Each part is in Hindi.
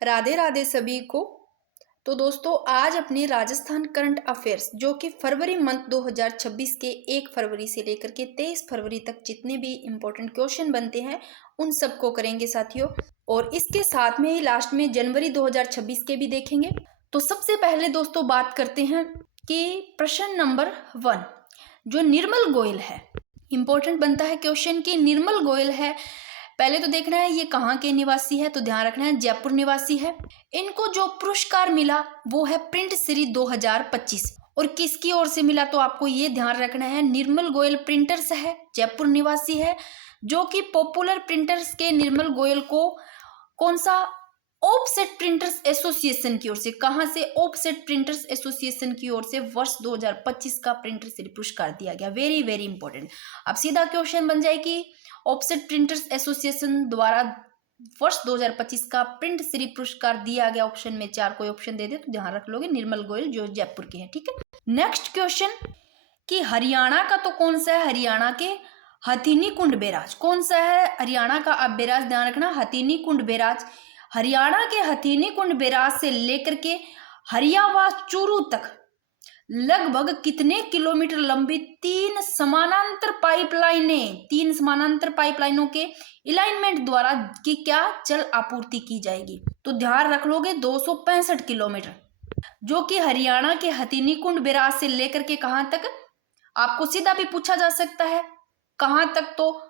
राधे राधे सभी को। तो दोस्तों आज अपने राजस्थान करंट अफेयर्स जो कि फरवरी मंथ 2026 के 1 फरवरी से लेकर के 23 फरवरी तक जितने भी इम्पोर्टेंट क्वेश्चन बनते हैं उन सबको करेंगे साथियों। और इसके साथ में ही लास्ट में जनवरी 2026 के भी देखेंगे। तो सबसे पहले दोस्तों बात करते हैं कि प्रश्न नंबर 1 जो निर्मल गोयल है, इम्पोर्टेंट बनता है क्वेश्चन कि निर्मल गोयल है। पहले तो देखना है ये कहाँ के निवासी है, तो ध्यान रखना है जयपुर निवासी है। इनको जो पुरस्कार मिला वो है प्रिंट सीरी 2025 और किसकी ओर से मिला, तो आपको ये ध्यान रखना है निर्मल गोयल प्रिंटर्स है, जयपुर निवासी है, जो कि पॉपुलर प्रिंटर्स के निर्मल गोयल को कौन सा ऑफसेट प्रिंटर्स एसोसिएशन की ओर से, कहां से, ऑफसेट प्रिंटर्स एसोसिएशन की ओर से वर्ष 2025 का प्रिंटर सीरी पुरस्कार दिया गया। Very very important. अब सीधा क्वेश्चन बन जाए कि ऑफसेट प्रिंटर्स एसोसिएशन द्वारा वर्ष 2025 का प्रिंट सीरी पुरस्कार दिया गया। ऑप्शन में 4 कोई ऑप्शन दे दे तो ध्यान रख लोगे निर्मल गोयल जो जयपुर के हैं। ठीक है, नेक्स्ट क्वेश्चन कि हरियाणा का तो कौन सा है, हरियाणा के हथीनी कुंड बैराज कौन सा है, हरियाणा का अब बैराज ध्यान रखना हथीनी कुंड बैराज। हरियाणा के हथीनी कुंड बैराज से लेकर के हरियावास चूरू तक लगभग कितने किलोमीटर लंबी 3 समानांतर पाइपलाइनों के अलाइनमेंट द्वारा की क्या जल आपूर्ति की जाएगी, तो ध्यान रख लोगे 265 किलोमीटर, जो कि हरियाणा के हथीनी कुंड बैराज से लेकर के कहां तक, आपको सीधा भी पूछा जा सकता है कहां तक, तो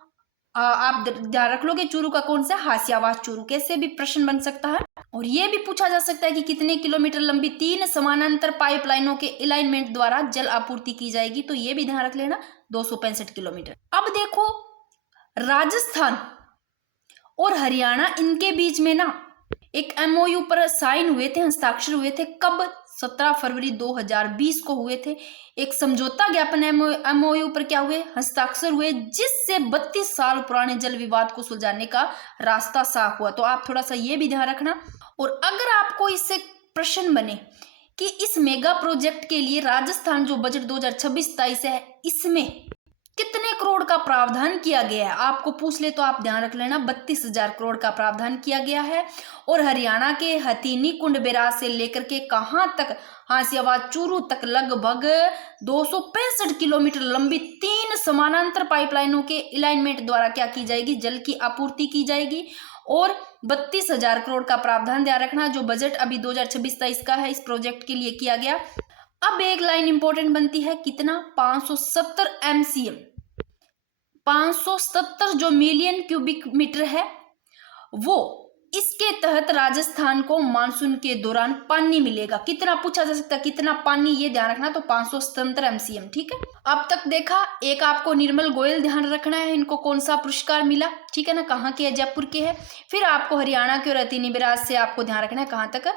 आप ध्यान रख लोगे चूरू का कौन सा, हासियावास चूरू, कैसे भी प्रश्न बन सकता है। और ये भी पूछा जा सकता है कि कितने किलोमीटर लंबी 3 समानांतर पाइपलाइनों के अलाइनमेंट द्वारा जल आपूर्ति की जाएगी, तो ये भी ध्यान रख लेना 265 किलोमीटर। अब देखो राजस्थान और हरियाणा इनके बीच में ना एक एमओयू पर साइन हुए थे, हस्ताक्षर हुए थे, कब, 17 फरवरी 2020 को हुए थे। एक समझौता ज्ञापन एमओयू पर क्या हुए, हस्ताक्षर हुए, जिससे 32 साल पुराने जल विवाद को सुलझाने का रास्ता साफ हुआ। तो आप थोड़ा सा ये भी ध्यान रखना। और अगर आपको इससे प्रश्न बने कि इस मेगा प्रोजेक्ट के लिए राजस्थान जो बजट 2026-27 है इसमें कितने करोड़ का प्रावधान किया गया है, आपको पूछ ले तो आप ध्यान रख लेना 32,000 करोड़ का प्रावधान किया गया है। और हरियाणा के हथीनी कुंड बैराज से लेकर के कहां तक, हासियावास चूरू तक लगभग 265 किलोमीटर लंबी 3 समानांतर पाइपलाइनों के अलाइनमेंट द्वारा क्या की जाएगी, जल की आपूर्ति की जाएगी। और 32,000 करोड़ का प्रावधान ध्यान रखना जो बजट अभी 2026-27 का है इस प्रोजेक्ट के लिए किया गया। अब एक लाइन इंपॉर्टेंट बनती है, कितना, 570 MCM, 570 जो मिलियन क्यूबिक मीटर है वो, इसके तहत राजस्थान को मानसून के दौरान पानी मिलेगा। कितना पूछा जा सकता है, कितना पानी, ये ध्यान रखना, तो 570 MCM। ठीक है, अब तक देखा, एक आपको निर्मल गोयल ध्यान रखना है, इनको कौन सा पुरस्कार मिला, ठीक है ना, कहाँ के है, जयपुर के है। फिर आपको हरियाणा के और हथीनी बैराज से आपको ध्यान रखना है कहाँ तक,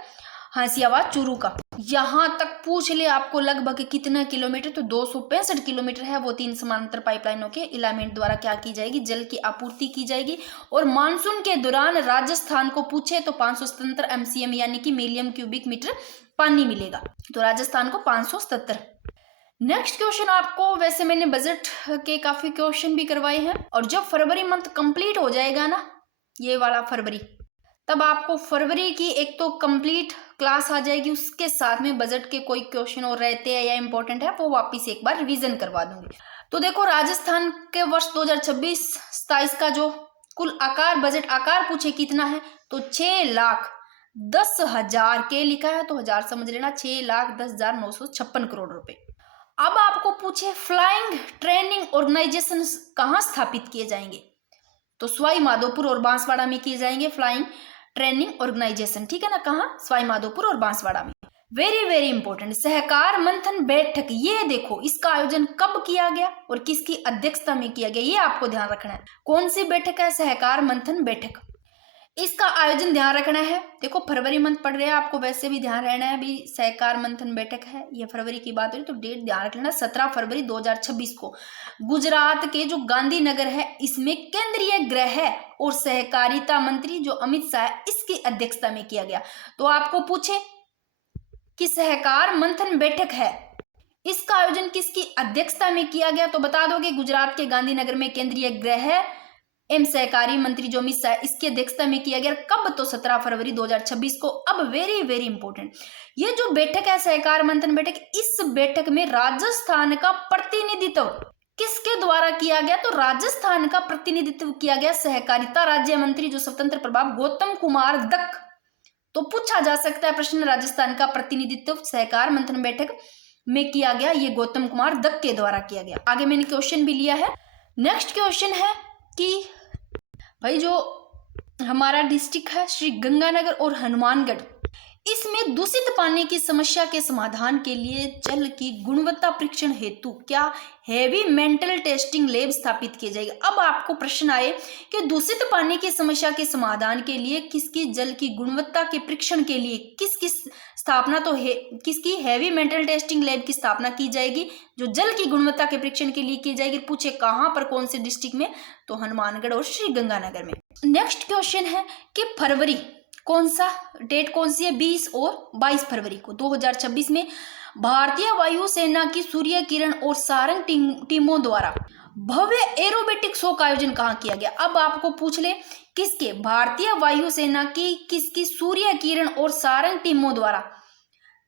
हासियावास चूरू का। यहां तक पूछ ले आपको लगभग कितना किलोमीटर, तो 265 किलोमीटर है वो 3 समानांतर पाइपलाइनों के अलाइनमेंट द्वारा क्या की जाएगी, जल की आपूर्ति की जाएगी। और मानसून के दौरान राजस्थान को पूछे तो 577 MCM यानी कि मिलियन क्यूबिक मीटर पानी मिलेगा, तो राजस्थान को 577। नेक्स्ट क्वेश्चन आपको, वैसे मैंने बजट के काफी क्वेश्चन भी करवाए हैं, और जब फरवरी मंथ कंप्लीट हो जाएगा ना, ये वाला फरवरी, तब आपको फरवरी की एक तो कंप्लीट क्लास आ जाएगी, उसके साथ में बजट के कोई क्वेश्चन और रहते हैं या इंपॉर्टेंट है वो वापस एक बार रिवीजन करवा दूंगी। तो देखो राजस्थान के वर्ष 2026-27 का जो कुल आकार, बजट आकार पूछे कितना है, तो 6,10,000 के लिखा है, तो हजार समझ लेना, 6,10,956 करोड़ रुपए। अब आपको पूछे फ्लाइंग ट्रेनिंग ऑर्गेनाइजेशन कहाँ स्थापित किए जाएंगे, तो सवाई माधोपुर और बांसवाड़ा में किए जाएंगे फ्लाइंग ट्रेनिंग ऑर्गेनाइजेशन। ठीक है ना, कहाँ, सवाई माधोपुर और बांसवाड़ा में। वेरी वेरी इंपॉर्टेंट, सहकार मंथन बैठक, ये देखो इसका आयोजन कब किया गया और किसकी अध्यक्षता में किया गया, ये आपको ध्यान रखना है। कौन सी बैठक है, सहकार मंथन बैठक, इसका आयोजन ध्यान रखना है। देखो फरवरी मंथ पढ़ रहे हैं, आपको वैसे भी ध्यान रहना है, अभी सहकार मंथन बैठक है, ये फरवरी की बात हो रही, तो डेट ध्यान रख लेना, 17 फरवरी 2026 को गुजरात के जो गांधीनगर है इसमें केंद्रीय गृह और सहकारिता मंत्री जो अमित शाह है इसकी अध्यक्षता में किया गया। तो आपको पूछे कि सहकार मंथन बैठक है, इसका आयोजन किसकी अध्यक्षता में किया गया, तो बता दोगे गुजरात के गांधीनगर में केंद्रीय गृह एवं सहकारी मंत्री जो अमित शाह, इसकी अध्यक्षता में किया गया। कब? तो 17 फरवरी 2026 को। अब वेरी वेरी इंपॉर्टेंट, ये जो बैठक है सहकार मंथन बैठक, इस बैठक में राजस्थान का प्रतिनिधित्व किसके द्वारा किया गया? तो राजस्थान का प्रतिनिधित्व किया गया सहकारिता राज्य मंत्री जो स्वतंत्र प्रभार गौतम कुमार दत्त। तो पूछा जा सकता है प्रश्न, राजस्थान का प्रतिनिधित्व सहकार मंथन बैठक में किया गया, ये गौतम कुमार दत्त के द्वारा किया गया। आगे मैंने क्वेश्चन भी लिया है। नेक्स्ट क्वेश्चन है कि भाई जो हमारा डिस्ट्रिक्ट है श्री गंगानगर और हनुमानगढ़, इसमें दूषित पानी की समस्या के समाधान के लिए जल की गुणवत्ता परीक्षण हेतु क्या हैवी मेंटल टेस्टिंग लैब स्थापित की जाएगी। अब आपको प्रश्न आए कि दूषित पानी की समस्या के समाधान के लिए किसकी जल की गुणवत्ता के परीक्षण के लिए किसकी स्थापना, तो किसकी हैवी मेंटल टेस्टिंग लैब की स्थापना की जाएगी जो जल की गुणवत्ता के परीक्षण के लिए की जाएगी। पूछे कहाँ पर, कौन से डिस्ट्रिक्ट में? तो हनुमानगढ़ और श्री गंगानगर में। नेक्स्ट क्वेश्चन है कि फरवरी कौन सा डेट कौन सी है? 20 और 22 फरवरी को 2026 में भारतीय वायुसेना की सूर्य किरण और सारंग टीमों द्वारा भव्य एरोबेटिक शो का आयोजन कहाँ किया गया। अब आपको पूछ ले किसके? भारतीय वायुसेना की किसकी सूर्य किरण और सारंग टीमों द्वारा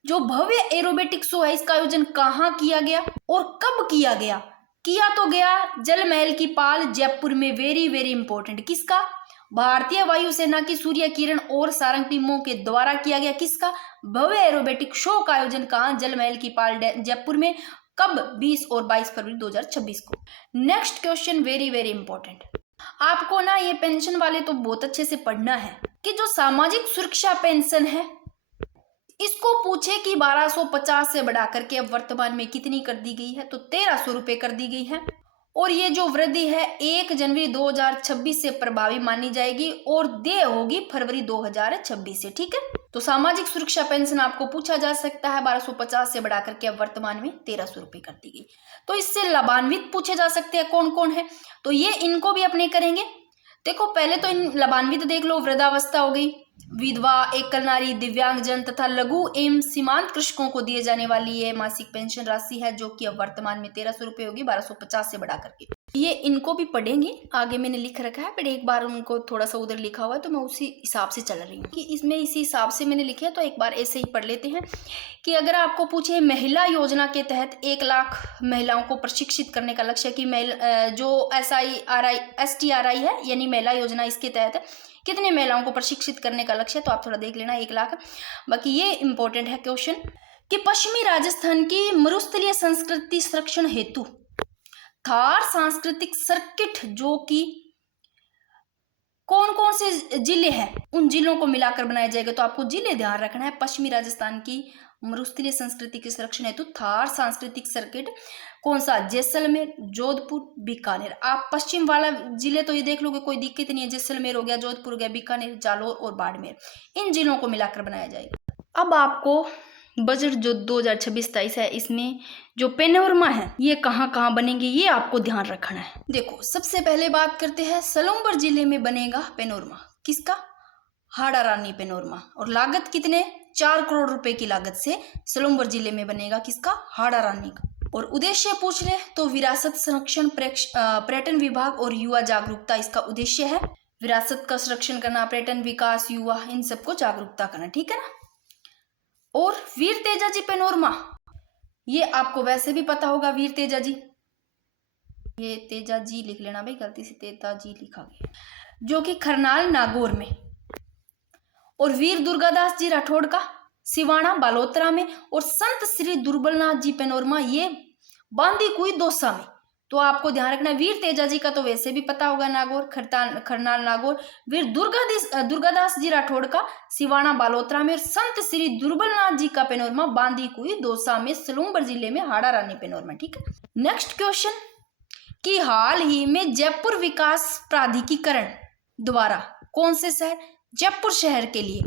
जो भव्य एरोबेटिक शो है, इसका आयोजन कहाँ किया गया और कब किया गया? किया तो गया जल महल की पाल जयपुर में। वेरी वेरी इंपॉर्टेंट, किसका? भारतीय वायुसेना की सूर्य किरण और सारंग टीमों के द्वारा किया गया किसका? भव्य एरोबेटिक शो का आयोजन कहाँ? जल महल की पाल जयपुर में। कब? 20 और 22 फरवरी 2026 को। Next question very very important, आपको ना ये पेंशन वाले तो बहुत अच्छे से पढ़ना है कि जो सामाजिक सुरक्षा पेंशन है, इसको पूछे कि 1250 से बढ़ा करके अब वर्तमान में कितनी कर दी गई है? तो 1300 रुपये कर दी गई है। और ये जो वृद्धि है 1 जनवरी 2026 से प्रभावी मानी जाएगी और देय होगी फरवरी 2026 से। ठीक है, तो सामाजिक सुरक्षा पेंशन आपको पूछा जा सकता है 1250 से बढ़ा करके अब वर्तमान में 1300 रुपये कर दी गई। तो इससे लाभान्वित पूछे जा सकते हैं कौन कौन है, तो ये इनको भी अपने करेंगे। देखो पहले तो इन लाभान्वित देख लो, वृद्धावस्था हो गई, विधवा, एकल नारी, दिव्यांगजन तथा लघु एवं सीमांत कृषकों को दिए जाने वाली ये मासिक पेंशन राशि है जो कि अब वर्तमान में 1300 रुपये होगी 1250 से बढ़ा करके। ये इनको भी पढ़ेंगे, आगे मैंने लिख रखा है, पर एक बार उनको थोड़ा सा उधर लिखा हुआ है तो मैं उसी हिसाब से चल रही हूँ कि इसमें इसी हिसाब से मैंने लिखे है, तो एक बार ऐसे ही पढ़ लेते हैं कि अगर आपको पूछे महिला योजना के तहत 1 लाख महिलाओं को प्रशिक्षित करने का लक्ष्य कि जो STRI है यानी महिला योजना, इसके तहत कितने महिलाओं को प्रशिक्षित करने का लक्ष्य है, तो आप थोड़ा देख लेना 1 लाख। बाकी ये इंपॉर्टेंट है क्वेश्चन कि पश्चिमी राजस्थान की मरुस्थलीय संस्कृति संरक्षण हेतु थार सांस्कृतिक सर्किट जो कि कौन कौन से जिले हैं उन जिलों को मिलाकर बनाया जाएगा। तो आपको जिले ध्यान रखना है, पश्चिमी राजस्थान की मरुस्थलीय संस्कृति के संरक्षण हेतु थार सांस्कृतिक सर्किट कौन सा? जैसलमेर, जोधपुर, बीकानेर। आप पश्चिम वाला जिले तो ये देख लोगे, कोई दिक्कत नहीं है, जैसलमेर हो गया, जोधपुर हो गया, बीकानेर, जालोर और बाड़मेर, इन जिलों को मिलाकर बनाया जाएगा। अब आपको बजट जो 2026-27 है, इसमें जो पेनोरमा है ये कहाँ कहाँ बनेंगे ये आपको ध्यान रखना है। देखो सबसे पहले बात करते हैं सलूम्बर जिले में बनेगा पेनोरमा, किसका? हाड़ा रानी पेनोरमा, और लागत कितने? 4 करोड़ रुपए की लागत से सलूम्बर जिले में बनेगा किसका? हाड़ा रानी का। और उद्देश्य पूछ ले तो विरासत संरक्षण, पर्यटन विभाग और युवा जागरूकता इसका उद्देश्य है। विरासत का संरक्षण करना, पर्यटन विकास, युवा, इन सबको जागरूकता करना, ठीक है ना। और वीर तेजाजी पेनोरमा, ये आपको वैसे भी पता होगा, वीर तेजाजी, ये तेजाजी लिख लेना भाई, गलती से तेजाजी लिखा गया, जो कि करनाल नागौर में। और वीर दुर्गादास जी राठौड़ का सिवाना बालोतरा में। और संत श्री दुर्बलनाथ जी पेनोरमा ये बांदीकुई दौसा में। तो आपको ध्यान रखना, वीर तेजाजी का तो वैसे भी पता होगा, नागौर, करनाल नागौर। वीर दुर्गादास जी राठौड़ का सिवाना बालोतरा में। और संत श्री दुर्बलनाथ जी का पेनोरमा बांदीकुई दौसा में, सलूम्बर जिले में हाड़ा रानी पेनोरमा, ठीक है। नेक्स्ट क्वेश्चन कि हाल ही में जयपुर विकास प्राधिकरण द्वारा कौन से शहर? जयपुर शहर के लिए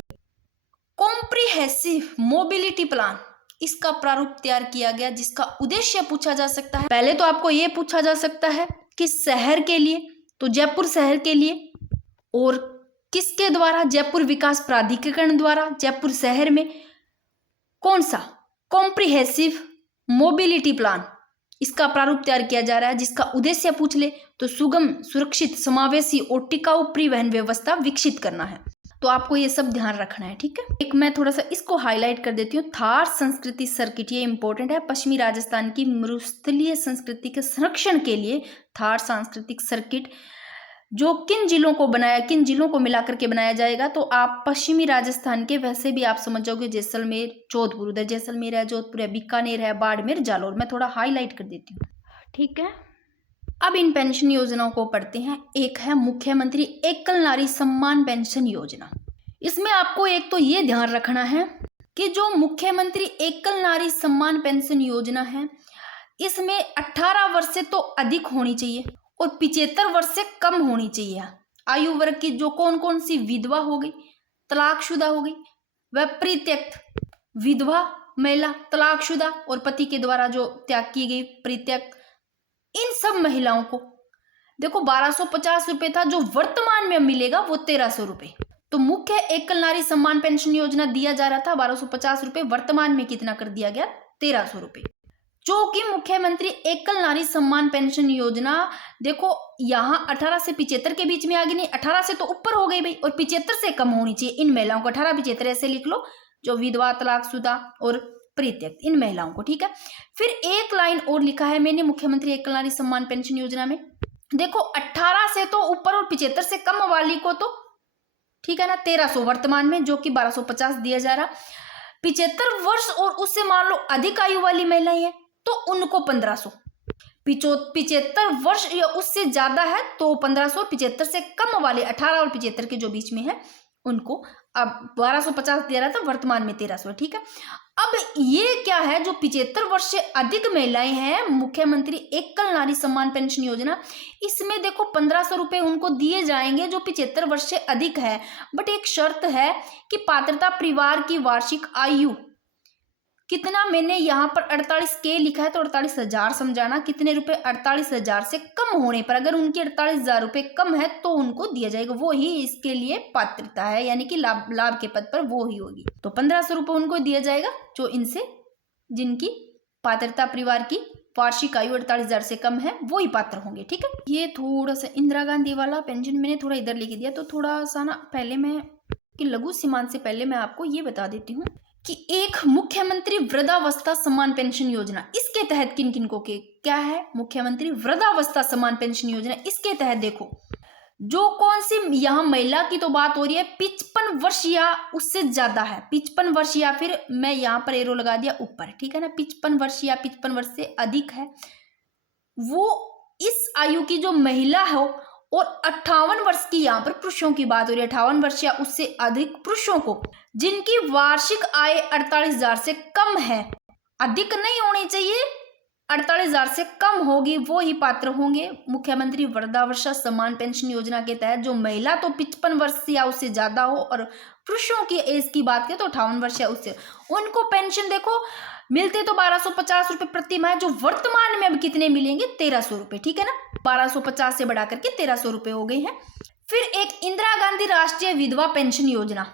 कॉम्प्रिहेंसिव मोबिलिटी प्लान, इसका प्रारूप तैयार किया गया, जिसका उद्देश्य पूछा जा सकता है। पहले तो आपको यह पूछा जा सकता है कि शहर के लिए, तो जयपुर शहर के लिए, और किसके द्वारा? जयपुर विकास प्राधिकरण द्वारा जयपुर शहर में कौन सा कॉम्प्रिहेंसिव मोबिलिटी प्लान इसका प्रारूप तैयार किया जा रहा है, जिसका उद्देश्य पूछ ले तो सुगम, सुरक्षित, समावेशी और टिकाऊ परिवहन व्यवस्था विकसित करना है। तो आपको ये सब ध्यान रखना है, ठीक है। एक मैं थोड़ा सा इसको हाईलाइट कर देती हूँ, थार संस्कृति सर्किट, ये इंपॉर्टेंट है। पश्चिमी राजस्थान की मरुस्थलीय संस्कृति के संरक्षण के लिए थार सांस्कृतिक सर्किट जो किन जिलों को मिला करके बनाया जाएगा, तो आप पश्चिमी राजस्थान के वैसे भी आप समझ जाओगे, जैसलमेर, जोधपुर, उधर जैसलमेर है, जोधपुर है, बीकानेर है, बाड़मेर, जालौर, मैं थोड़ा हाईलाइट कर देती हूँ, ठीक है। अब इन पेंशन योजनाओं को पढ़ते हैं। एक है मुख्यमंत्री एकल नारी सम्मान पेंशन योजना। इसमें आपको एक तो ये ध्यान रखना है कि जो मुख्यमंत्री एकल नारी सम्मान पेंशन योजना है, इसमें 18 वर्ष से तो अधिक होनी चाहिए और 75 वर्ष से कम होनी चाहिए आयु वर्ग की। जो कौन कौन सी विधवा हो गई, तलाकशुदा हो गई, वह परित्यक्त विधवा महिला, तलाकशुदा और पति के द्वारा जो त्याग की गई, परित्यक्त, इन सब महिलाओं को देखो 1250 रुपए था, जो वर्तमान में मिलेगा वो 1300 रुपए। तो मुख्य एकल नारी सम्मान पेंशन योजना दिया जा रहा था 1250 रुपए, वर्तमान में कितना कर दिया गया, 1300 रुपए। जो कि मुख्यमंत्री एकल नारी सम्मान पेंशन योजना देखो यहाँ 18 से 75 के बीच में आ गई, नहीं 18 से तो ऊपर हो गई भाई, और 75 से कम होनी चाहिए इन महिलाओं को। 18-75 ऐसे लिख लो, जो विधवा, तलाकशुदा और परित्यक्त, इन महिलाओं को, ठीक है। फिर एक लाइन और लिखा है मैंने मुख्यमंत्री एकल नारी सम्मान पेंशन योजना में, देखो 18 से तो ऊपर और 75 से कम वाली को तो ठीक है ना 1300 वर्तमान में, जो कि 1250 दिया जा रहा। 75 वर्ष और उससे मान लो अधिक आयु वाली महिलाएं हैं तो उनको 1500, 75 वर्ष या उससे ज्यादा है तो 1500, 75 से कम वाले 18 और 75 के जो बीच में है उनको अब 1250 दे रहा था, वर्तमान में 1300, ठीक है। अब ये क्या है, जो 75 वर्ष से अधिक महिलाएं हैं, मुख्यमंत्री एकल नारी सम्मान पेंशन योजना, इसमें देखो 1500 रुपए उनको दिए जाएंगे जो 75 वर्ष से अधिक है। बट एक शर्त है कि पात्रता परिवार की वार्षिक आयु कितना, मैंने यहाँ पर 48K लिखा है तो 48,000 समझाना, कितने रुपए, 48,000 से कम होने पर, अगर उनके 48,000 रुपए कम है तो उनको दिया जाएगा, वो ही इसके लिए पात्रता है, यानी कि लाभ के पद पर वो ही होगी। तो 1500 रुपए उनको दिया जाएगा जो इनसे, जिनकी पात्रता परिवार की वार्षिक आयु 48,000 से कम है, वो ही पात्र होंगे, ठीक है। ये थोड़ा सा इंदिरा गांधी वाला पेंशन मैंने थोड़ा इधर लिख दिया, तो थोड़ा सा ना पहले मैं कि लघु सीमांत से पहले मैं आपको ये बता देती हूँ कि एक मुख्यमंत्री वृद्धावस्था सम्मान पेंशन योजना, इसके तहत किन किन को के क्या है, मुख्यमंत्री वृद्धावस्था सम्मान पेंशन योजना, इसके तहत देखो जो कौन सी यहाँ महिला की तो बात हो रही है 55 वर्ष या उससे ज्यादा है, 55 वर्ष या फिर मैं यहाँ पर एरो लगा दिया ऊपर, ठीक है ना, 55 वर्ष या 55 वर्ष से अधिक है, वो इस आयु की जो महिला हो, और 58 वर्ष की यहाँ पर पुरुषों की बात हो रही है, 58 वर्ष या उससे अधिक पुरुषों को जिनकी वार्षिक आय 48,000 से कम है, अधिक नहीं होनी चाहिए, 48,000 से कम होगी, वो ही पात्र होंगे मुख्यमंत्री वृद्धावस्था सम्मान पेंशन योजना के तहत। जो महिला तो 55 वर्ष या उससे ज्यादा हो, और पुरुषों की एज की बात करें तो 58 वर्ष या उससे, उनको पेंशन देखो मिलते तो 1250 रुपए प्रति माह, जो वर्तमान में अब कितने मिलेंगे, 1300 रुपए, ठीक है ना, 1250 से बढ़ा करके 1300 रुपए हो गए हैं। फिर एक इंदिरा गांधी राष्ट्रीय विधवा पेंशन योजना,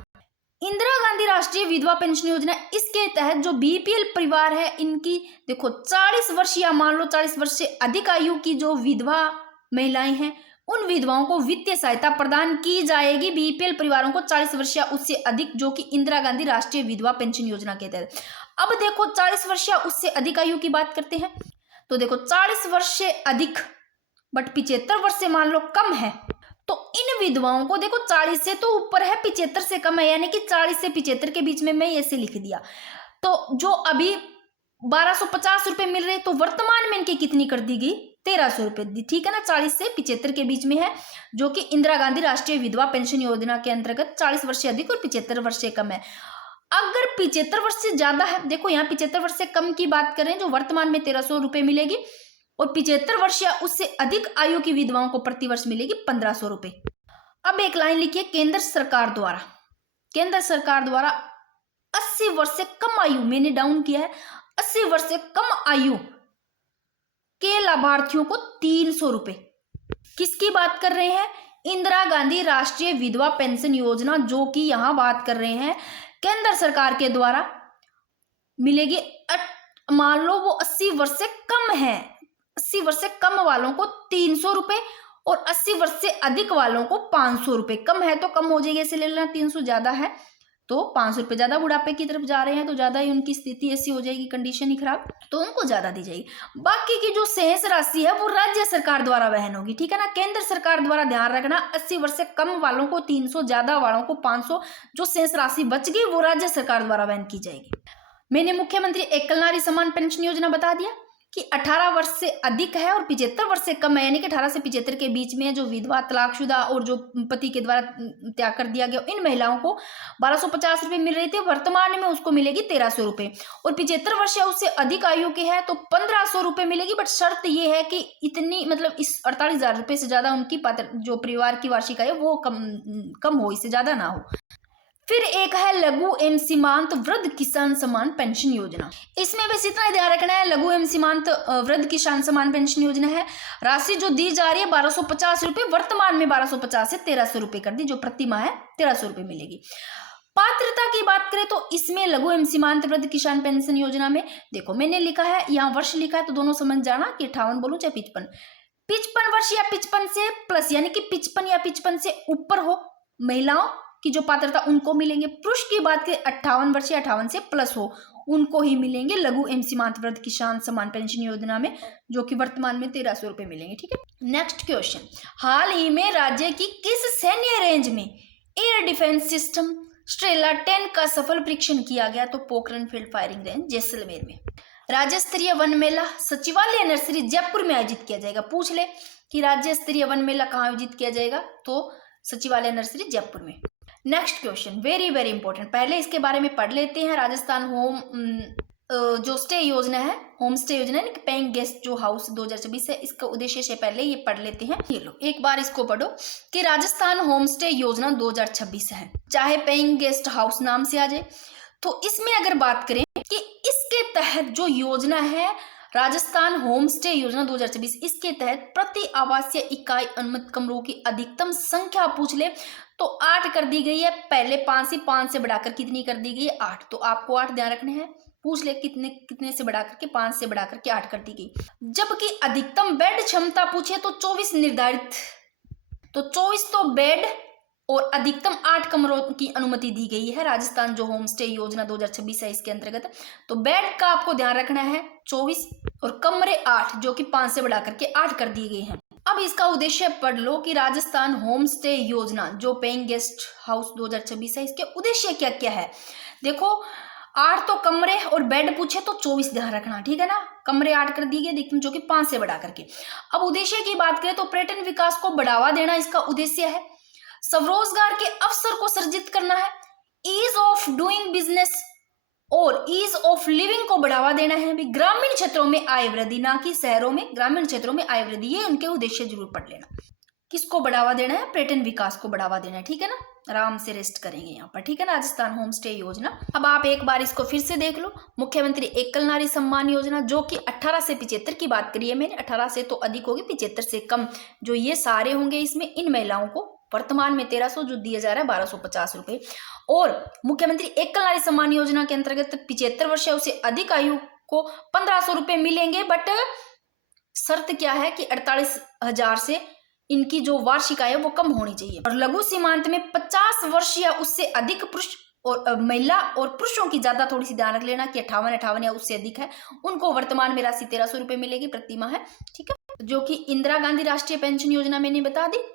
इंदिरा गांधी राष्ट्रीय विधवा पेंशन योजना, इसके तहत जो बीपीएल परिवार है, इनकी देखो 40 वर्ष या मान लो 40 वर्ष से अधिक आयु की जो विधवा महिलाएं हैं, उन विधवाओं को वित्तीय सहायता प्रदान की जाएगी, बीपीएल परिवारों को 40 वर्ष या उससे अधिक, जो कि इंदिरा गांधी राष्ट्रीय विधवा पेंशन योजना के तहत। अब देखो 40 वर्ष या उससे अधिक आयु की बात करते हैं, तो देखो 40 वर्ष से अधिक बट 75 वर्ष से मान लो कम है, तो इन विधवाओं को देखो 40 से तो ऊपर है, 75 से कम है, यानी कि 40 से 75 के बीच में मैं ऐसे लिख दिया। तो जो अभी 1250 रुपए मिल रहे, तो वर्तमान में इनकी कितनी कर दी गई, 1300 रुपए दी, ठीक है ना, 40 से 75 के बीच में है, जो कि इंदिरा गांधी राष्ट्रीय विधवा पेंशन योजना के अंतर्गत 40 वर्ष से अधिक और 75 वर्ष से कम है। अगर 75 वर्ष से ज्यादा है, देखो यहाँ 75 वर्ष से कम की बात करें, जो वर्तमान में 1300 रुपए मिलेगी, और 75 वर्ष या उससे अधिक आयु की विधवाओं को प्रति वर्ष मिलेगी 1500 रुपए। अब एक लाइन लिखिए, केंद्र सरकार द्वारा 80 वर्ष से कम आयु, मैंने डाउन किया है, 80 वर्ष से कम आयु के लाभार्थियों को 300 रुपए। किसकी बात कर रहे हैं, इंदिरा गांधी राष्ट्रीय विधवा पेंशन योजना, जो कि यहां बात कर रहे हैं केंद्र सरकार के द्वारा मिलेगी। मान लो वो 80 वर्ष से कम है, 80 वर्ष से कम वालों को 300 रुपए और 80 वर्ष से अधिक वालों को 500 रुपए। कम है तो कम हो जाएगी, ऐसे ले लेना। 300 ज्यादा है तो 500 रुपए ज्यादा बुढ़ापे की तरफ जा रहे हैं तो ज्यादा ही उनकी स्थिति ऐसी हो जाएगी, कंडीशन ही खराब, तो उनको ज्यादा दी जाएगी। बाकी की जो शेष राशि है वो राज्य सरकार द्वारा वहन होगी, ठीक है ना। केंद्र सरकार द्वारा ध्यान रखना 80 वर्ष से कम वालों को 300, ज्यादा वालों को 500, जो शेष राशि बच गई वो राज्य सरकार द्वारा वहन की जाएगी। मैंने मुख्यमंत्री एकल नारी सम्मान पेंशन योजना बता दिया कि 18 वर्ष से अधिक है और 75 वर्ष से कम है, यानी कि 18 से 75 के बीच में जो विधवा, तलाकशुदा और जो पति के द्वारा त्याग कर दिया गया, इन महिलाओं को 1250 रुपये मिल रही थी, वर्तमान में उसको मिलेगी 1300 रुपये। और 75 वर्ष या उससे अधिक आयु के है तो 1500 रुपये मिलेगी, बट शर्त ये है कि इतनी मतलब इस 48,000 रुपये से ज्यादा उनकी जो परिवार की वार्षिक आय वो कम हो, इससे ज्यादा ना हो। फिर एक है लघु एवं सीमांत वृद्ध किसान सम्मान पेंशन योजना। इसमें बस इतना ध्यान रखना है, लघु एवं सीमांत वृद्ध किसान सम्मान पेंशन योजना है। राशि जो दी जा रही है 1250 रुपये, वर्तमान में 1250 से 1300 रुपये कर दी, जो प्रति माह है 1300 रुपये मिलेगी। पात्रता की बात करें तो इसमें लघु एवं सीमांत वृद्ध किसान पेंशन योजना में देखो मैंने लिखा है, यहाँ वर्ष लिखा है तो दोनों समझ जाना कि 58 बोलूं चाहे 55। 55 वर्ष या 55 से प्लस, यानी कि 55 या 55 से ऊपर हो महिलाओं की जो पात्रता उनको मिलेंगे। पुरुष की बात करें 58 वर्ष या 58 से प्लस हो उनको ही मिलेंगे लघु एवं सीमांत वृद्ध किसान सम्मान पेंशन योजना में, जो कि वर्तमान में 1300 रुपये मिलेंगे, ठीक है। नेक्स्ट क्वेश्चन, हाल ही में राज्य की किस सैन्य रेंज में एयर डिफेंस सिस्टम स्ट्रेला 10 का सफल परीक्षण किया गया? तो Pokhran field firing range Jaisalmer में। राज्य स्तरीय वन मेला सचिवालय नर्सरी जयपुर में आयोजित किया जाएगा। पूछ ले कि राज्य स्तरीय वन मेला कहाँ आयोजित किया जाएगा, तो सचिवालय नर्सरी जयपुर में। Next question very very important, पहले इसके बारे में पढ़ लेते हैं। राजस्थान होम जो स्टे योजना है, होम स्टे योजना है, पेइंग गेस्ट जो हाउस 2024 है, इसका उद्देश्य से पहले ये पढ़ लेते हैं। ये लो एक बार इसको पढ़ो कि राजस्थान होम स्टे योजना 2026 है, चाहे पेइंग गेस्ट हाउस नाम से आ जाए। तो इसमें अगर बात करें कि इसके तहत जो योजना है राजस्थान होम स्टे योजना 2024, इसके तहत प्रति आवासीय इकाई अनुमत कमरों की अधिकतम संख्या पूछ ले तो 8 कर दी गई है। पहले 5 से बढ़ाकर कितनी कर दी गई है? 8। तो आपको 8 ध्यान रखने हैं। पूछ ले कितने से बढ़ाकर के 5 से बढ़ाकर के 8 कर दी गई। जबकि अधिकतम बेड क्षमता पूछे तो 24 निर्धारित, तो 24 तो बेड और अधिकतम 8 कमरों की अनुमति दी गई है। राजस्थान जो होम स्टे योजना 2026 है इसके अंतर्गत, तो बेड का आपको ध्यान रखना है 24 और कमरे 8, जो कि 5 से बढ़ाकर के 8 कर दिए गए हैं। अब इसका उद्देश्य पढ़ लो कि राजस्थान होम स्टे योजना जो पेइंग गेस्ट हाउस 2026 है, इसके उद्देश्य क्या क्या है। देखो 8 तो कमरे और बेड पूछे तो 24 ध्यान रखना, ठीक है ना। कमरे 8 कर दिए गए, जो कि 5 से बढ़ा करके। अब उद्देश्य की बात करें तो पर्यटन विकास को बढ़ावा देना इसका उद्देश्य है। स्वरोजगार के अवसर को सृजित करना है। ईज ऑफ डूइंग बिजनेस और ईज ऑफ लिविंग को बढ़ावा देना है। भी ग्रामीण क्षेत्रों में आय वृद्धि, ना कि शहरों में, ग्रामीण क्षेत्रों में आय वृद्धि, ये उनके उद्देश्य जरूर पढ़ लेना। किसको बढ़ावा देना है? पर्यटन विकास को बढ़ावा देना है, ठीक है ना। आराम से रेस्ट करेंगे यहाँ पर, ठीक है ना। राजस्थान होम स्टे योजना। अब आप एक बार इसको फिर से देख लो। मुख्यमंत्री एकल नारी सम्मान योजना जो कि 18 से 75 की बात करी है मैंने, 18 से तो अधिक होगी, 75 से कम जो ये सारे होंगे इसमें, इन महिलाओं को वर्तमान में 1300 जो दिया जा रहा है 1250 रुपए। और मुख्यमंत्री एकल नारी सम्मान योजना के अंतर्गत 75 वर्ष या उससे अधिक आयु को 1500 रुपए मिलेंगे, बट शर्त क्या है कि 48,000 से इनकी जो वार्षिक आय है वो कम होनी चाहिए। और लघु सीमांत में 50 वर्ष या उससे अधिक पुरुष और महिला और पुरुषों की ज्यादा थोड़ी सी ध्यान रख लेना कि 58 या उससे अधिक है, उनको वर्तमान में राशि 1300 रुपए मिलेगी प्रति माह, ठीक है, जो कि इंदिरा गांधी राष्ट्रीय पेंशन योजना मैंने बता दी।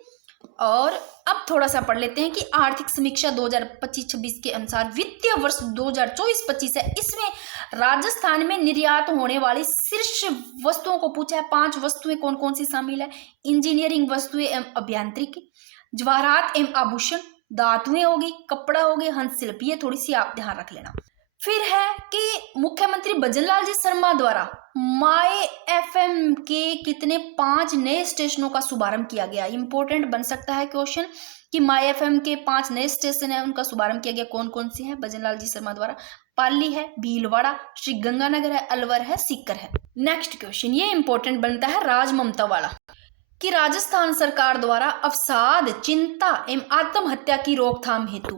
और अब थोड़ा सा पढ़ लेते हैं कि आर्थिक समीक्षा 2025-26 के अनुसार वित्तीय वर्ष 2024-25 है, इसमें राजस्थान में निर्यात होने वाली शीर्ष वस्तुओं को पूछा है। 5 वस्तुएं कौन कौन सी शामिल है? इंजीनियरिंग वस्तुएं एवं अभियांत्रिकी, जवाहरात एवं आभूषण, धातुएं होगी, कपड़ा होगी, हस्तशिल्प, ये थोड़ी सी आप ध्यान रख लेना। फिर है कि मुख्यमंत्री भजनलाल जी शर्मा द्वारा माई एफएम के कितने 5 नए स्टेशनों का शुभारंभ किया गया। इंपॉर्टेंट बन सकता है क्वेश्चन कि माई एफएम के 5 नए स्टेशन है, उनका शुभारंभ किया गया, कौन कौन से हैं? भजनलाल जी शर्मा द्वारा। पाली है, भीलवाड़ा, श्री गंगानगर है, अलवर है, सीकर है। नेक्स्ट क्वेश्चन ये इंपॉर्टेंट बनता है राजममता वाला कि राजस्थान सरकार द्वारा अवसाद, चिंता एवं आत्महत्या की रोकथाम हेतु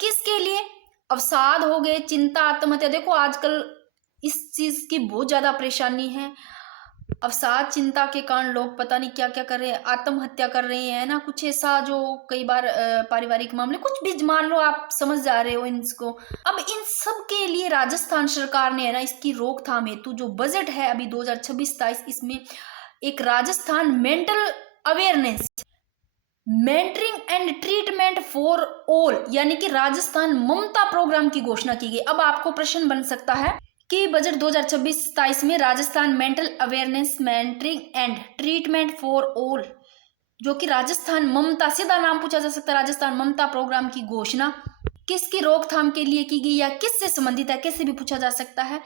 किसके लिए अवसाद हो गए, चिंता, आत्महत्या, देखो आजकल इस चीज की बहुत ज्यादा परेशानी है। अवसाद चिंता के कारण लोग पता नहीं क्या क्या कर रहे हैं, आत्महत्या कर रहे हैं ना, कुछ ऐसा जो कई बार पारिवारिक मामले कुछ भी मान लो, आप समझ जा रहे हो इसको। अब इन सब के लिए राजस्थान सरकार ने है ना इसकी रोकथाम हेतु जो बजट है अभी 2026-27, इसमें एक Rajasthan mental awareness mentoring and treatment for all यानी कि राजस्थान ममता प्रोग्राम की घोषणा की गई। अब आपको प्रश्न बन सकता है कि बजट 2026-27 में Rajasthan mental awareness mentoring and treatment for all, जो कि राजस्थान ममता, सीधा नाम पूछा जा सकता है, राजस्थान ममता प्रोग्राम की घोषणा किसकी रोकथाम के लिए की गई या किससे संबंधित है, कैसे भी पूछा जा सकता है।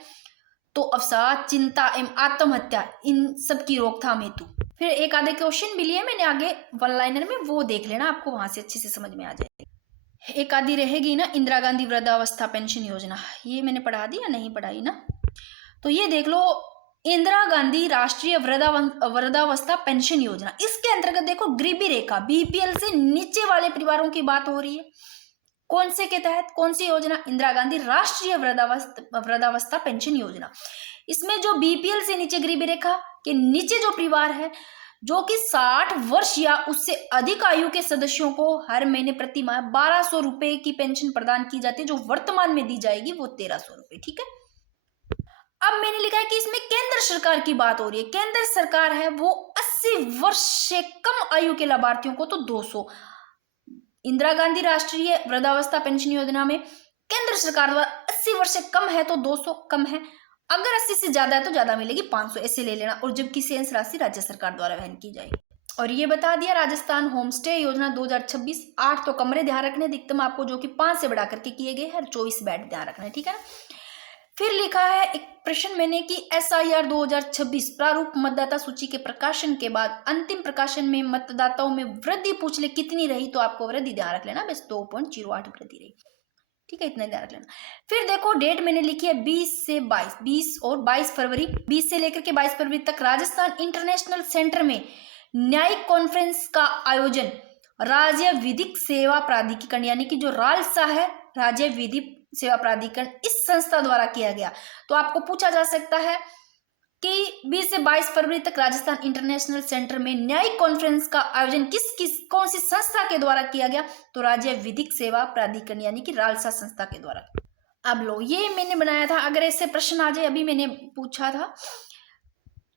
तो अवसाद चिंता एवं आत्महत्या इन सब की रोकथाम हेतु। फिर एक आधे क्वेश्चन भी लिए मैंने आगे वन लाइनर में, वो देख लेना, आपको वहां से अच्छे से समझ में आ जाएगी। एक आधी रहेगी ना इंदिरा गांधी वृद्धावस्था पेंशन योजना, ये मैंने पढ़ा दी या नहीं पढ़ाई ना, तो ये देख लो इंदिरा गांधी राष्ट्रीय वृद्धावस्था पेंशन योजना। इसके अंतर्गत देखो गरीबी रेखा बीपीएल से नीचे वाले परिवारों की बात हो रही है। कौन से के तहत, कौन सी योजना? इंदिरा गांधी राष्ट्रीय वृद्धावस्था पेंशन योजना। इसमें जो बीपीएल से नीचे गरीबी रेखा के नीचे जो परिवार है, जो कि 60 वर्ष या उससे अधिक आयु के सदस्यों को हर महीने प्रति माह 1200 रुपए की पेंशन प्रदान की जाती है, जो वर्तमान में दी जाएगी वो 1300 रुपए। ठीक है। अब मैंने लिखा है कि इसमें केंद्र सरकार की बात हो रही है। केंद्र सरकार है वो 80 वर्ष से कम आयु के लाभार्थियों को तो 200, इंदिरा गांधी राष्ट्रीय वृद्धावस्था पेंशन योजना में केंद्र सरकार द्वारा 80 वर्ष से कम है तो 200 कम है, अगर 80 से ज्यादा है तो ज्यादा मिलेगी 500, ऐसे ले लेना। और जबकि शेष राशि राज्य सरकार द्वारा वहन की जाएगी। और ये बता दिया राजस्थान होम स्टे योजना 2026, 8 तो कमरे ध्यान रखने अधिकतम आपको, जो कि 5 से बढ़ा करके किए गए हैं, 24 बेड ध्यान रखना है। ठीक है ना। फिर लिखा है एक प्रश्न मैंने कि SIR 2026 प्रारूप मतदाता सूची के प्रकाशन के बाद अंतिम प्रकाशन में मतदाताओं में वृद्धि पूछ ले कितनी रही, तो आपको वृद्धि ध्यान रख लेना, बस 2.08 वृद्धि रही। ठीक है, इतना ध्यान रख लेना। फिर देखो डेट मैंने लिखी है 20 से 22, 20 और 22 फरवरी, 20 से लेकर के 22 फरवरी तक राजस्थान इंटरनेशनल सेंटर में न्यायिक कॉन्फ्रेंस का आयोजन राज्य विधिक सेवा प्राधिकरण यानी कि जो रालसा है, राज्य विधिक सेवा प्राधिकरण, इस संस्था द्वारा किया गया। तो आपको पूछा जा सकता है कि 20 से 22 फरवरी तक राजस्थान इंटरनेशनल सेंटर में न्यायिक कॉन्फ्रेंस का आयोजन कौन सी संस्था के द्वारा किया गया, तो राज्य विधिक सेवा प्राधिकरण यानी कि रालसा संस्था के द्वारा। अब लो, ये मैंने बनाया था, अगर ऐसे प्रश्न आ जाए, अभी मैंने पूछा था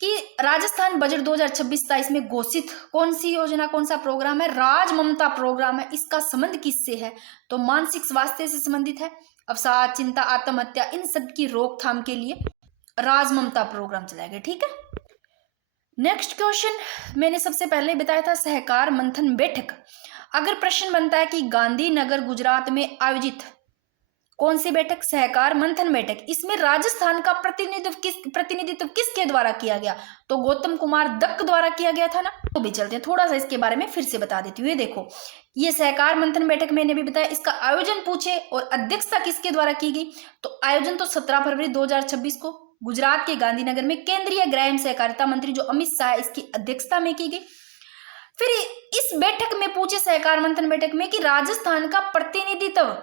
कि राजस्थान बजट 2026-27 में घोषित कौन सी योजना, कौन सा प्रोग्राम है, राज ममता प्रोग्राम है। इसका संबंध किससे है, तो मानसिक स्वास्थ्य से संबंधित है। अवसाद चिंता आत्महत्या इन सब की रोकथाम के लिए राज ममता प्रोग्राम चलाया गया। ठीक है। नेक्स्ट क्वेश्चन मैंने सबसे पहले बताया था सहकार मंथन बैठक। अगर प्रश्न बनता है कि गांधीनगर गुजरात में आयोजित कौन सी बैठक, सहकार मंथन बैठक, इसमें राजस्थान का प्रतिनिधित्व किसके द्वारा किया गया, तो गौतम कुमार दत्त द्वारा किया गया था ना। तो भी चलते हैं, थोड़ा सा इसके बारे में फिर से बता देती हूँ। ये देखो, ये सहकार मंथन बैठक मैंने भी बताया, इसका आयोजन पूछे और अध्यक्षता किसके द्वारा की गई, तो आयोजन तो 17 फरवरी 2026 को गुजरात के गांधीनगर में केंद्रीय ग्राम सहकारिता मंत्री जो अमित शाह इसकी अध्यक्षता में की गई। फिर इस बैठक में पूछे सहकार मंथन बैठक में कि राजस्थान का प्रतिनिधित्व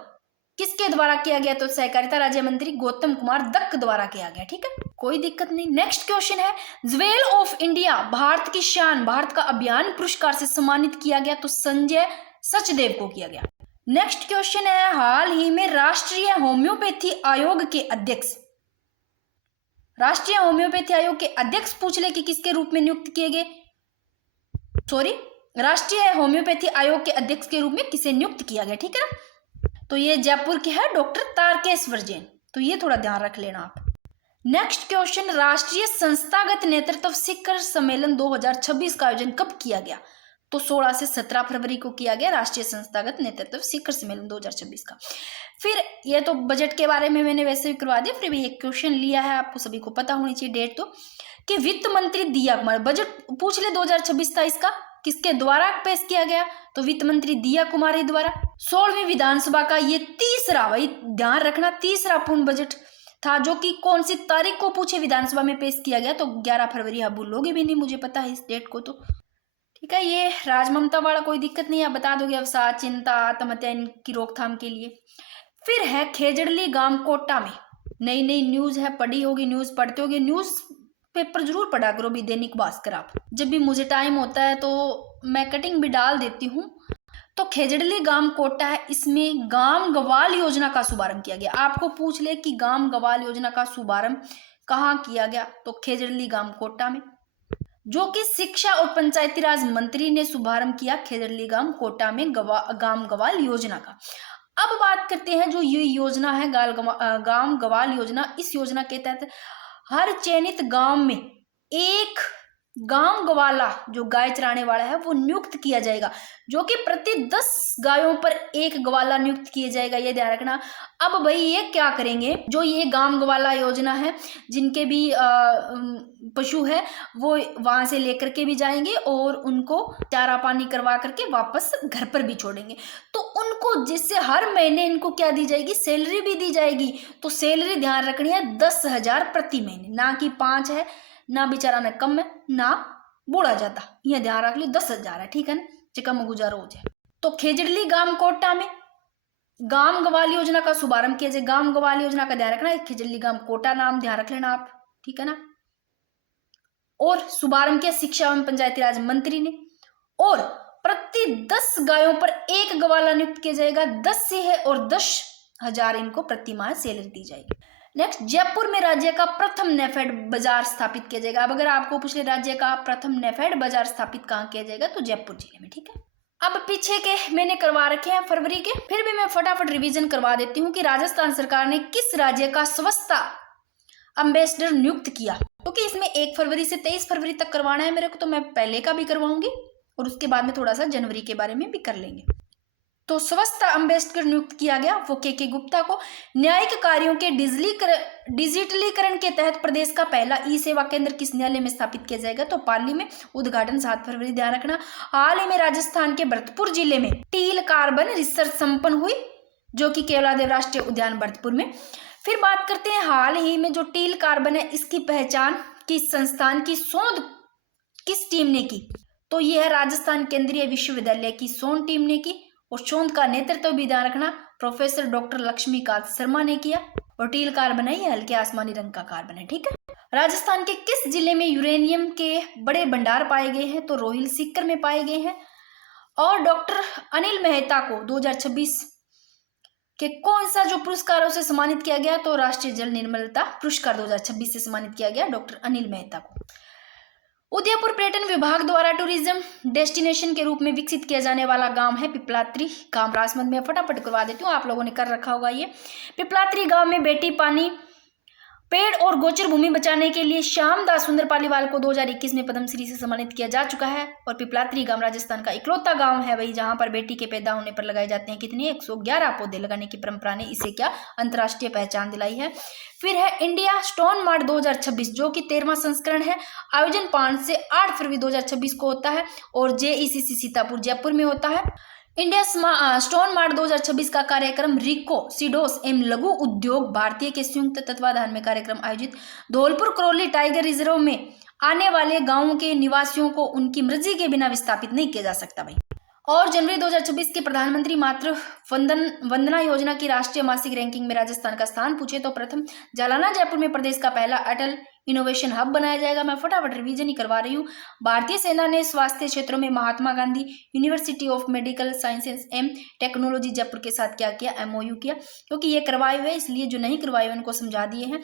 किसके द्वारा किया गया, तो सहकारिता राज्य मंत्री गौतम कुमार दत्त द्वारा किया गया। ठीक है, कोई दिक्कत नहीं। नेक्स्ट क्वेश्चन है ज्वेल ऑफ इंडिया, भारत की शान, भारत का अभियान पुरस्कार से सम्मानित किया गया, तो संजय सचदेव को किया गया। नेक्स्ट क्वेश्चन है हाल ही में राष्ट्रीय होम्योपैथी आयोग के अध्यक्ष, राष्ट्रीय होम्योपैथी आयोग के अध्यक्ष पूछ ले कि किसके रूप में नियुक्त किए गए, सॉरी, राष्ट्रीय होम्योपैथी आयोग के अध्यक्ष के रूप में किसे नियुक्त किया गया। ठीक है ना, तो ये जयपुर के है डॉक्टर तारकेश्वर जैन, तो ये थोड़ा ध्यान रख लेना आप। नेक्स्ट क्वेश्चन राष्ट्रीय संस्थागत नेतृत्व शिखर सम्मेलन 2026 का आयोजन कब किया गया, तो 16 से 17 फरवरी को किया गया राष्ट्रीय संस्थागत नेतृत्व शिखर सम्मेलन 2026 का। फिर ये तो बजट के बारे में मैंने वैसे भी करवा दिया, फिर भी एक क्वेश्चन लिया है, आपको सभी को पता होनी चाहिए डेट, तो कि वित्त मंत्री दिया कुमार, बजट पूछ ले 2026-27 का किसके द्वारा पेश किया गया, तो वित्त मंत्री दिया कुमारी द्वारा। 16वीं विधानसभा का ये तीसरा, वही ध्यान रखना, तीसरा पूर्ण बजट था, जो कि कौन सी तारीख को पूछे विधानसभा में पेश किया गया, तो 11 फरवरी। आप भूलोगे भी नहीं, मुझे पता है इस डेट को, तो ठीक है। ये राजममता वाला कोई दिक्कत नहीं, आप बता दोगे। अवसाद चिंता आत्महत्या इनकी रोकथाम के लिए। फिर है खेजड़ली गांव कोटा में, नई नई न्यूज है, पढ़ी होगी, न्यूज पढ़ते होगे, न्यूज पेपर जरूर पढ़ा करो भी दैनिक भास्कर आप। जब भी मुझे टाइम होता है तो मैं कटिंग भी डाल देती हूँ। तो खेजड़ली गांव कोटा है, इसमें गांव गवाल योजना का शुभारंभ किया गया। आपको पूछ ले कि गांव गवाल योजना का शुभारंभ कहाँ किया गया, तो खेजड़ली गांव कोटा में, जो कि शिक्षा और पंचायती राज मंत्री ने शुभारंभ किया खेजड़ली गांव कोटा में गांव गवाल योजना का। अब बात करते हैं जो ये योजना है गांव गवाल योजना। इस योजना के तहत हर चयनित गांव में एक गांव गवाला जो गाय चराने वाला है वो नियुक्त किया जाएगा, जो कि प्रति 10 गायों पर एक गवाला नियुक्त किया जाएगा, ये ध्यान रखना। अब भाई ये क्या करेंगे, जो ये गांव गवाला योजना है, जिनके भी पशु है वो वहां से लेकर के भी जाएंगे और उनको चारा पानी करवा करके वापस घर पर भी छोड़ेंगे। तो उनको जिससे हर महीने इनको क्या दी जाएगी, सैलरी भी दी जाएगी। तो सैलरी ध्यान रखनी है 10,000 प्रति महीने, ना कि 5 है, ना बेचारा ना कम है ना बूढ़ा जाता, ये ध्यान रख लो 10,000 है, ठीक है ना, चिकम गुजारो हो जाए। तो खेजड़ली गांव कोटा में गांव गवाल योजना का शुभारंभ किया जाए। गांव गवाल योजना का ध्यान रखना है, खेजड़ली गांव कोटा नाम ध्यान रख लेना आप, ठीक है ना। और शुभारंभ किया शिक्षा एवं पंचायती राज मंत्री ने, और प्रति 10 गायों पर एक गवाला नियुक्त किया जाएगा, 10 से है, और 10,000 इनको प्रति माह सैलरी दी जाएगी। नेक्स्ट, जयपुर में राज्य का प्रथम नेफेड बाजार स्थापित किया जाएगा। अब अगर आपको पूछ ले राज्य का प्रथम नेफेड बाजार स्थापित कहाँ किया जाएगा, तो जयपुर जिले में, ठीक है। अब पीछे के मैंने करवा रखे हैं फरवरी के, फिर भी मैं फटाफट रिवीजन करवा देती हूँ कि राजस्थान सरकार ने किस राज्य का स्वच्छता एम्बेसडर नियुक्त किया, क्योंकि इसमें 1 फरवरी से 23 फरवरी तक करवाना है मेरे को, तो मैं पहले का भी करवाऊंगी और उसके बाद में थोड़ा सा जनवरी के बारे में भी कर लेंगे। तो स्वच्छता एम्बेसडर नियुक्त किया गया वो के गुप्ता को। न्यायिक कार्यों के डिजिटलीकरण के तहत प्रदेश का पहला ई सेवा केंद्र किस न्यायालय में स्थापित किया जाएगा, तो पाली में, उद्घाटन 7 फरवरी, ध्यान रखना। हाल ही में राजस्थान के भरतपुर जिले में टील कार्बन रिसर्च संपन्न हुई, जो कि केवलादेव राष्ट्रीय उद्यान भरतपुर में। फिर बात करते हैं हाल ही में जो टील कार्बन है, इसकी पहचान किस संस्थान की शोध किस टीम ने की, तो यह है राजस्थान केंद्रीय विश्वविद्यालय की शोध टीम ने की, और शोध का नेतृत्व भी ध्यान रखना प्रोफेसर डॉक्टर लक्ष्मीकांत शर्मा ने किया। और टील कार्बन है, ये हल्के आसमानी रंग का कार्बन है, ठीक है। राजस्थान के किस जिले में यूरेनियम के बड़े भंडार पाए गए हैं, तो रोहिल सीकर में पाए गए हैं। और डॉक्टर अनिल मेहता को 2026 के कौन सा जो पुरस्कारों से सम्मानित किया गया, तो राष्ट्रीय जल निर्मलता पुरस्कार 2026 से सम्मानित किया गया डॉक्टर अनिल मेहता को। उदयपुर पर्यटन विभाग द्वारा टूरिज्म डेस्टिनेशन के रूप में विकसित किया जाने वाला गांव है पिपलात्री गांव राजमंद में। फटाफट करवा देती हूँ, आप लोगों ने कर रखा होगा ये। पिपलात्री गांव में बेटी पानी पेड़ और गोचर भूमि बचाने के लिए श्यामदास सुंदर पालीवाल को 2021 में पद्मश्री से सम्मानित किया जा चुका है। और पिपलात्री गांव राजस्थान का इकलौता गांव है वही जहां पर बेटी के पैदा होने पर लगाए जाते हैं कितने 111 पौधे लगाने की परंपरा ने इसे क्या अंतर्राष्ट्रीय पहचान दिलाई है। फिर है इंडिया स्टोन मार्ट 2026 जो कि 13वां संस्करण है। आयोजन 5 से 8 फरवरी 2026 को होता है और JECC सीतापुर जयपुर में होता है। इंडिया स्टोन मार्ट 2026 का कार्यक्रम रिको सिडोस एवं लघु उद्योग भारतीय के संयुक्त तत्वाधान में कार्यक्रम आयोजित। धौलपुर करौली टाइगर रिजर्व में आने वाले गांवों के निवासियों को उनकी मर्जी के बिना विस्थापित नहीं किया जा सकता भाई। और जनवरी 2026 के प्रधानमंत्री मातृ वंदना योजना की राष्ट्रीय मासिक रैंकिंग में राजस्थान का स्थान पूछे तो प्रथम जालना जयपुर में प्रदेश का पहला अटल इनोवेशन हब बनाया जाएगा। मैं फटाफट रिवीजन ही करवा रही हूँ। भारतीय सेना ने स्वास्थ्य क्षेत्रों में Mahatma Gandhi university of medical sciences and technology Jaipur के साथ क्या किया, MOU किया, क्योंकि ये करवाए हुए इसलिए जो नहीं करवाए हुए उनको समझा दिए हैं।